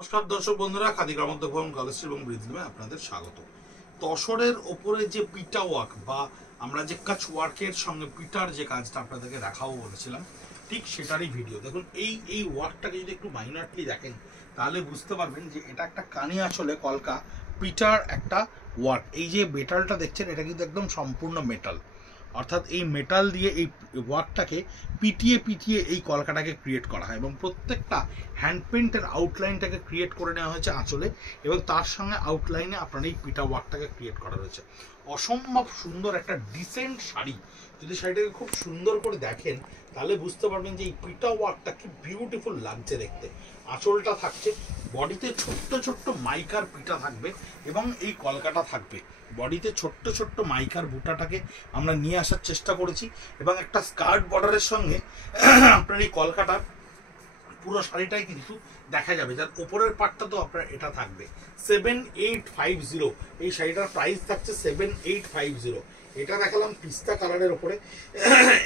নমস্কার দর্শক বন্ধুরা, খাদি গ্রামোদ্যোগ কলেজ এবং ব্রিজলিমে আপনাদের স্বাগত। তসরের ওপরে যে পিটা ওয়ার্ক বা আমরা যে কাচ ওয়ার্কের সঙ্গে পিটার যে কাজটা আপনাদেরকে দেখাবো বলেছিলাম, ঠিক সেটারই ভিডিও। দেখুন, এই ওয়ার্কটাকে যদি একটু মাইনারলি দেখেন তাহলে বুঝতে পারবেন যে এটা একটা কানি আঁচলে কলকা পিটার একটা ওয়ার্ক। এই যে মেটালটা দেখছেন, এটা কিন্তু একদম সম্পূর্ণ মেটাল, অর্থাৎ এই মেটাল দিয়ে এই ওয়ার্কটাকে পিটিয়ে পিটিয়ে এই কলকাটাকে ক্রিয়েট করা হয় এবং প্রত্যেকটা হ্যান্ড পেন্টের আউটলাইনটাকে ক্রিয়েট করে নেওয়া হয়েছে আঁচলে এবং তার সঙ্গে আউটলাইনে আপনার এই পিটা ওয়ার্কটাকে ক্রিয়েট করা রয়েছে। অসম্ভব সুন্দর একটা ডিসেন্ট শাড়ি। যদি শাড়িটাকে খুব সুন্দর করে দেখেন তাহলে বুঝতে পারবেন যে এই পিটা ওয়ার্কটা কি বিউটিফুল লাগছে দেখতে। আঁচলটা থাকছে, বডিতে ছোট্ট ছোট্ট মাইকার পিটা থাকবে এবং এই কলকাটা থাকবে। বডিতে ছোট্ট ছোট্ট মাইকার বুটাটাকে আমরা নিয়ে আসার চেষ্টা করেছি এবং একটা স্কার্ট বর্ডারের সঙ্গে আপনার এই কলকাটার পুরো শাড়িটাই কিন্তু দেখা যাবে, যার উপরের পার্টটা তো আপনার এটা থাকবে। 7850 এই শাড়িটার প্রাইস থাকছে 7850। এটা দেখালাম পিস্তা কালারের ওপরে,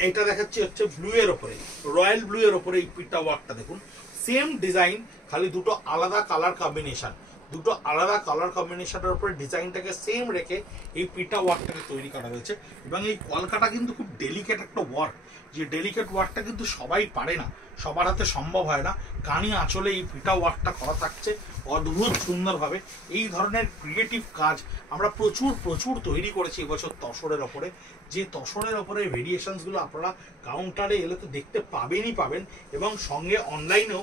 এটা দেখাচ্ছি হচ্ছে ব্লু এর ওপরে, রয়্যাল ব্লু এর ওপরে এই পিটা ওয়ার্কটা দেখুন। সেম ডিজাইন, খালি দুটো আলাদা কালার কম্বিনেশন, দুটো আলাদা কালার কম্বিনেশনের উপরে ডিজাইনটাকে সেম রেখে এই পিটা ওয়ার্কটাকে তৈরি করা হয়েছে। এবং এই কলকাটা কিন্তু খুব ডেলিকেট একটা ওয়ার্ক, যে ডেলিকেট ওয়ার্কটা কিন্তু সবাই পারে না, সবার হাতে সম্ভব হয় না। কানি আঁচলে এই পিটা ওয়ার্কটা করা থাকছে অদ্ভুত সুন্দরভাবে। এই ধরনের ক্রিয়েটিভ কাজ আমরা প্রচুর তৈরি করেছি এবছর তসরের ওপরে। যে তসরের ওপরে ভেরিয়েশনসগুলো আপনারা কাউন্টারে এলে তো দেখতে পাবেন এবং সঙ্গে অনলাইনেও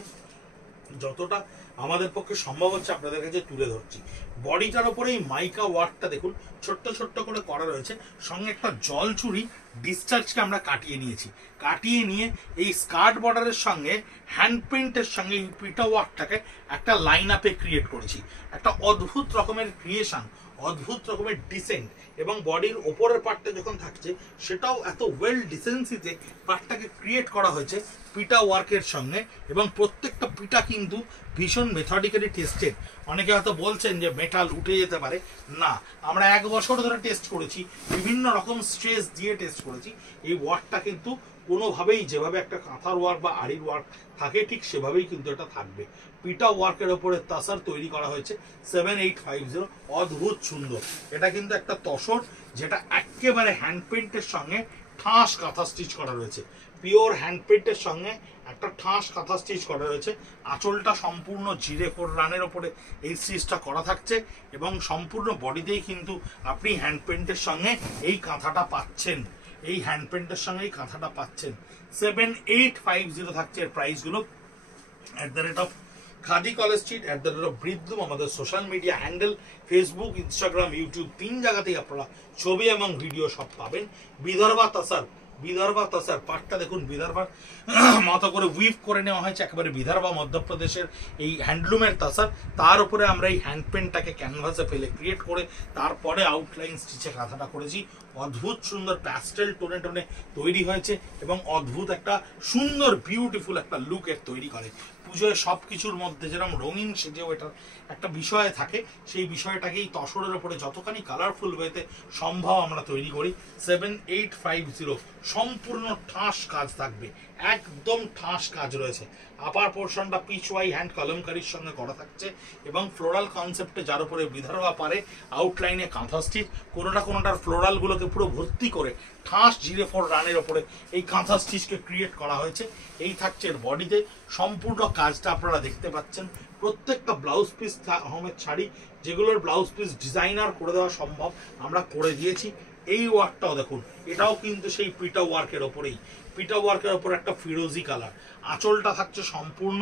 যতটা আমাদের পক্ষে সম্ভব হচ্ছে আপনাদের কাছে তুলে ধরছি। বডিটার উপরে এই মাইকা ওয়ার্কটা দেখুন, ছোট্ট ছোট্ট করে করা রয়েছে। সঙ্গে একটা জল চুরি ডিসচার্জকে আমরা কাটিয়ে নিয়েছি। কাটিয়ে নিয়ে এই স্কার্ট বর্ডারের সঙ্গে হ্যান্ড পেন্টের সঙ্গে এই পিটা ওয়ার্কটাকে একটা লাইন আপে ক্রিয়েট করেছি। একটা অদ্ভুত রকমের ক্রিয়েশন, অদ্ভুত রকমের ডিসেন্ট, এবং বডির ওপরের পার্টটা যখন থাকছে সেটাও এত ওয়েল ডিসেন্সিতে পার্টটাকে ক্রিয়েট করা হয়েছে পিটা ওয়ার্কের সঙ্গে। এবং প্রত্যেকটা পিটা কিন্তু ভীষণ মেথডিক্যালি টেস্টেড। অনেকে হয়তো বলছেন যে মেটাল উঠে যেতে পারে, না, আমরা 1 বছর ধরে টেস্ট করেছি, বিভিন্ন রকম স্ট্রেস দিয়ে টেস্ট করেছি। এই ওয়ার্কটা কিন্তু কোনোভাবেই যেভাবে একটা কাঁথার ওয়ার্ক বা আড়ির ওয়ার্ক থাকে ঠিক সেভাবেই কিন্তু এটা থাকবে। পিটা ওয়ার্কের ওপরে তাসার তৈরি করা হয়েছে 7850, অদ্ভুত সুন্দর। এটা কিন্তু একটা তসর যেটা একেবারে হ্যান্ড পেন্টের সঙ্গে ঠাস কাঁথা স্টিচ করা রয়েছে। পিওর হ্যান্ড পেন্টের সঙ্গে একটা ঠাস কাঁথা স্টিচ করা রয়েছে। আঁচলটা সম্পূর্ণ জিরে 4 রানের ওপরে এই স্টিচটা করা থাকছে এবং সম্পূর্ণ বডিতেই কিন্তু আপনি হ্যান্ড পেন্টের সঙ্গে এই কাঁথাটা পাচ্ছেন। এই হ্যান্ড পেন্টের সঙ্গে এই কাঁথাটা পাচ্ছেন। 7850 থাকছে এর প্রাইসগুলো। @ খাদি কলেজ স্ট্রিট, @ ব্রিজলুম আমাদের social media handle, Facebook, Instagram, YouTube 3 জায়গাতেই আপনারা ছবি এবং ভিডিও সব পাবেন। বিদর্ভা তাসার পাটটা দেখুন, বিদর্ভার মতো করে উইভ করে নেওয়া হয়েছে, একেবারে বিদর্ভা মধ্যপ্রদেশের এই হ্যান্ডলুমের তাসার। তার উপরে আমরা এই হ্যান্ড পেন্টটাকে ক্যানভাসে ফেলে ক্রিয়েট করে তারপরে আউটলাইন স্টিচে কাঁথাটা করেছি। অদ্ভুত সুন্দর প্যাস্টেল টোনে টোনে তৈরি হয়েছে এবং অদ্ভুত একটা সুন্দর বিউটিফুল একটা লুকের তৈরি করে। পুজোয় সব কিছুর মধ্যে যেরকম রঙিন সেজেও এটার একটা বিষয় থাকে, সেই বিষয়টাকেই তসরের ওপরে যতখানি কালারফুল ওয়েতে সম্ভব আমরা তৈরি করি। 7850 সম্পূর্ণ ঠাস কাজ থাকবে, একদম ঠাস কাজ রয়েছে। আপার পোর্শনটা পিচওয়াই হ্যান্ড কলমকারির সঙ্গে করা থাকছে এবং ফ্লোরাল কনসেপ্টে, যার উপরে বিদর্ভা পারে আউটলাইনে কাঁথা স্টিচ, কোনোটার ফ্লোরালগুলোকে পুরো ভর্তি করে ঠাস জিরে 4 রানের ওপরে এই কাঁথা স্টিচকে ক্রিয়েট করা হয়েছে। এই থাকছে এর বডিতে। সম্পূর্ণ কাজটা আপনারা দেখতে পাচ্ছেন। প্রত্যেকটা ব্লাউজ পিস আহমেদ শাড়ি, যেগুলোর ব্লাউজ পিস ডিজাইনার করে দেওয়া সম্ভব, আমরা করে দিয়েছি। এই ওয়ার্কটাও দেখুন, এটাও কিন্তু সেই পিটা ওয়ার্কের ওপরেই, পিটা ওয়ার্কের ওপর একটা ফিরোজি কালার। আঁচলটা থাকছে সম্পূর্ণ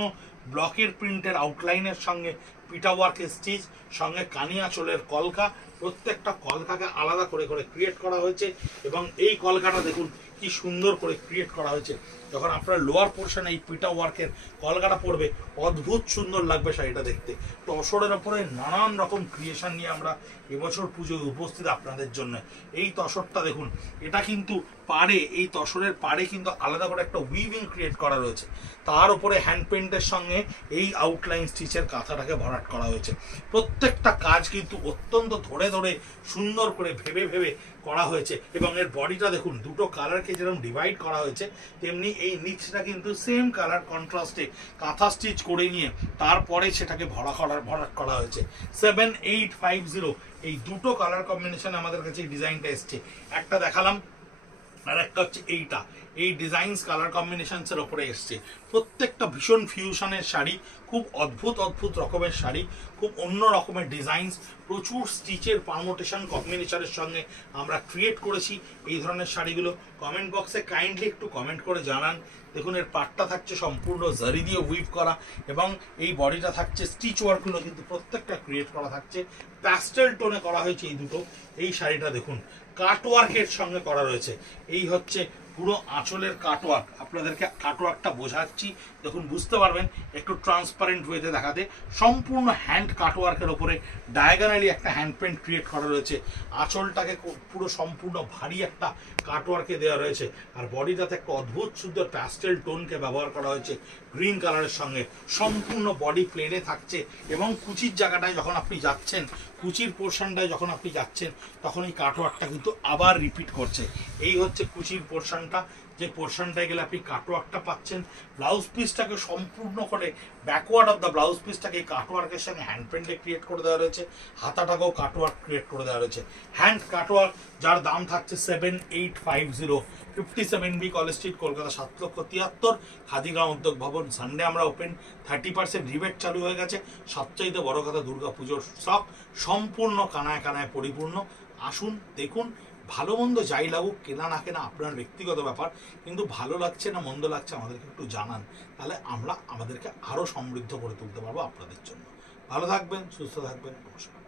ব্লকের প্রিন্টের আউটলাইনের সঙ্গে পিটা ওয়ার্কের স্টিচ, সঙ্গে কানি আঁচলের কলকা। প্রত্যেকটা কলকাকে আলাদা করে করে ক্রিয়েট করা হয়েছে এবং এই কলকাটা দেখুন কি সুন্দর করে ক্রিয়েট করা হয়েছে। যখন আপনার লোয়ার পোর্শনে এই পিটা ওয়ার্কের কলকাটা পড়বে, অদ্ভুত সুন্দর লাগবে শাড়িটা দেখতে। তসরের ওপরে নানান রকম ক্রিয়েশন নিয়ে আমরা এবছর পুজোয় উপস্থিত আপনাদের জন্য। এই তসরটা দেখুন, এটা কিন্তু পাড়ে, এই তসরের পাড়ে কিন্তু আলাদা করে একটা উইভিং ক্রিয়েট করা রয়েছে। তার উপরে হ্যান্ড পেন্টের সঙ্গে এই আউটলাইন স্টিচের কাঁথাটাকে ভরা ভরাট করা হয়েছে। প্রত্যেকটা কাজ কিন্তু অত্যন্ত ধরে ধরে সুন্দর করে ভেবে ভেবে করা হয়েছে। এবং এর বডিটা দেখুন, দুটো কালারকে যেরকম ডিভাইড করা হয়েছে তেমনি এই নিচটা কিন্তু সেম কালার কন্ট্রাস্টে কাঁথা স্টিচ করে নিয়ে তারপরে সেটাকে ভরাট করা হয়েছে। 7850 এই দুটো কালার কম্বিনেশন আমাদের কাছে এই ডিজাইনটা এসছে। একটা দেখালাম, আর একটা হচ্ছে এইটা, এই ডিজাইনস কালার কম্বিনেশনস এর উপরে এসছে। প্রত্যেকটা ভীষণ ফিউশনের শাড়ি, খুব অদ্ভুত অদ্ভুত রকমের শাড়ি, খুব অন্য রকমের ডিজাইনস, প্রচুর স্টিচের পারমোটেশন কম্বিনেশনের সঙ্গে আমরা ক্রিয়েট করেছি এই ধরনের শাড়িগুলো। কমেন্ট বক্সে কাইন্ডলি একটু কমেন্ট করে জানান। দেখুন, এর পাটটা থাকছে সম্পূর্ণ জারি দিয়ে উইভ করা এবং এই বডিটা থাকছে স্টিচ ওয়ার্কগুলো কিন্তু প্রত্যেকটা ক্রিয়েট করা থাকছে, প্যাস্টেল টোনে করা হয়েছে এই দুটো। এই শাড়িটা দেখুন কাটওয়ার্কের সঙ্গে করা রয়েছে। এই হচ্ছে পুরো আঁচলের কাটওয়ার্ক, আপনাদেরকে কাটওয়ার্কটা বোঝাচ্ছি, দেখুন বুঝতে পারবেন একটু ট্রান্সপারেন্ট ওয়েতে দেখাতে। সম্পূর্ণ হ্যান্ড কাটওয়ার্কের ওপরে ডায়াগোনালি একটা হ্যান্ড প্রিন্ট ক্রিয়েট করা রয়েছে। আঁচলটাকে পুরো সম্পূর্ণ ভারী একটা কাটওয়ার্কে দেওয়া রয়েছে। আর বডিটাতে একটা অদ্ভুত সুন্দর প্যাস্টেল টোনকে ব্যবহার করা হয়েছে গ্রিন কালারের সঙ্গে। সম্পূর্ণ বডি প্লেনে থাকছে এবং কুচির জায়গাটায় যখন আপনি যাচ্ছেন, কুচির পোর্শনটায় যখন আপনি যাচ্ছেন তখন এই কাটওয়ার্কটা কিন্তু আবার রিপিট করছে। এই হচ্ছে কুচির পোর্শনটা, যে পোর্শনটায় গেলে আপনি কাটওয়ার্কটা পাচ্ছেন। ব্লাউজ পিসটাকে সম্পূর্ণ করে ব্যাকওয়ার্ড অফ দ্য ব্লাউজ পিসটাকে কাটওয়ার্কের সঙ্গে হ্যান্ড প্রিন্টে ক্রিয়েট করে দেওয়া রয়েছে। হাতাটাকেও কাটওয়ার্ক ক্রিয়েট করে দেওয়া রয়েছে, হ্যান্ড কাটওয়ার্ক, যার দাম থাকছে 7850। 57B college street, Kolkata 7,73,000। খাদিগ্রাম উদ্যোগ ভবন। সানডে আমরা ওপেন, 30% রিবেট চালু হয়ে গেছে। সবচাইতে বড় কথা, দুর্গা পুজোর স্টক সম্পূর্ণ কানায় কানায় পরিপূর্ণ। আসুন দেখুন, ভালো মন্দ যাই লাগুক, কেনা না কেনা আপনার ব্যক্তিগত ব্যাপার, কিন্তু ভালো লাগছে না মন্দ লাগছে আমাদেরকে একটু জানান, তাহলে আমরা আমাদেরকে আরো সমৃদ্ধ করে তুলতে পারবো আপনাদের জন্য। ভালো থাকবেন, সুস্থ থাকবেন, নমস্কার।